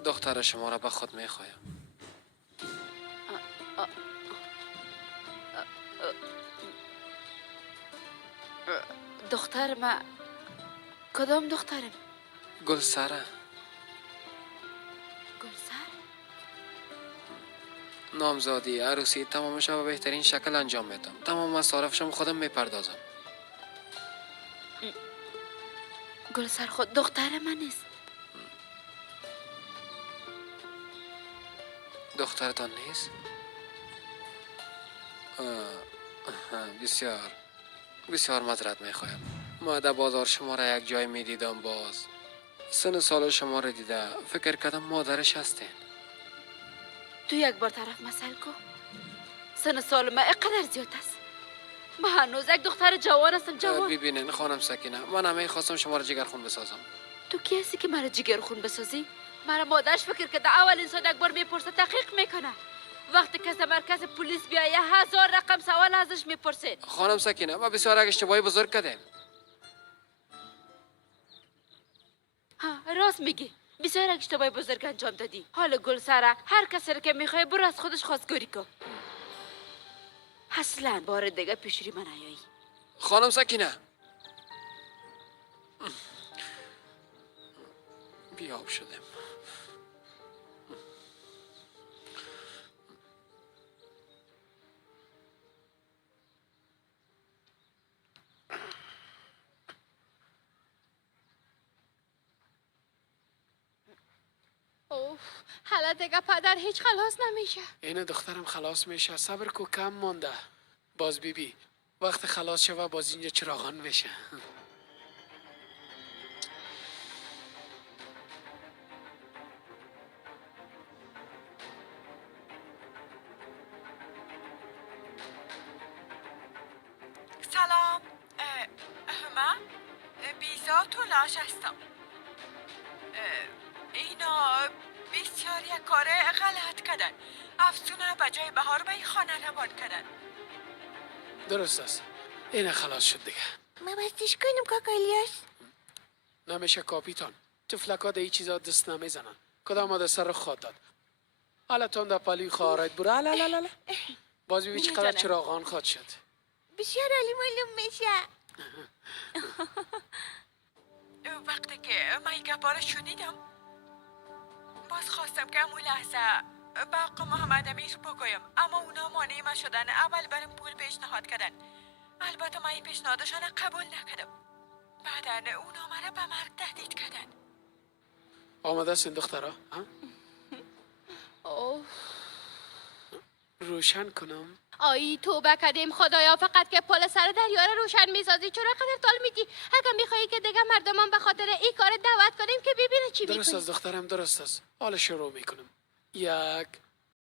دختر شما را به خود میخوایم. دختر ما کدام دخترم؟ گلسره. گلسر؟ نامزادی، عروسی، تمامش به بهترین شکل انجام میدم. تمام مصارفشم خودم میپردازم. گلسر خود دختر من نیست. دخترتان نیست؟ بسیار بسیار معذرت میخوایم. ما در بازار شما را یک جای میدیدم، باز سن و سال شما را دیده فکر کردم مادرش هستین. تو یک بار طرف مثل کو. سن سال من اقدر زیاد است. من هنوز یک دختر جوان هستم. جوان. ببینین خانم سکینه، من همه خواستم شما را جگرخون بسازم. تو کی هستی که مرا جگرخون بسازی؟ مرا مادرش فکر کرده اول انسان یک بار میپرسه تحقیق میکنه. وقتی کس مرکز پلیس بیایه 1000 رقم سوال ازش میپرسه. خانم سکینه، ما بسیار یک اشتباهی بزرگ کردیم. ها راست میگی. بسیار یک اشتباه بزرگ انجام دادی. حال گلسره هر کسی را که میخوای برو از خودش خواستگاری کن. اصلا بار دیگه پیشری من نیایی. خانم سکینه، بیاب شدیم. اوف، حالا دیگه پدر هیچ خلاص نمیشه. این دخترم خلاص میشه. صبر کو، کم مونده. باز بیبی وقت خلاص شوه باز اینجا چراغان میشه. سلام. من بیزا تو لاش هستم. اینا بسیار یک کار غلط کردن. افسونه به جای بهار به این خانه روان کردن. درست است. این خلاص شد دیگه. ما بستش کنیم کاکا الیاس. نمیشه کاپیتان. تفلکا ده ای چیزا دست نمیزنن. کدام آده سر خود داد. حالا تون در پلی خواهرت برو. الا باز بیبی چقدر چراغان خواد شد. بسیار علی معلوم میشه. وقتی که من این گپارو شنیدم باز خواستم که امون لحظه به آقا محمد امیر بگویم، اما اونا مانع من شدن. اول برم پول پیشنهاد کردن. البته من این پیشنهادشان قبول نکردم. بعدن اونا مرا به مرگ تهدید کردن. آمده است این دخترها؟ اوف. روشن کنم. آی توبه کردیم خدایا، فقط که پل سر دریا رو روشن میسازی چرا قدر طول میدی؟ اگه میخوایی که دیگه مردمان به خاطر این کار دعوت کنیم که ببینه چی میکنی. درست است دخترم، درست است. حالا شروع میکنم. 1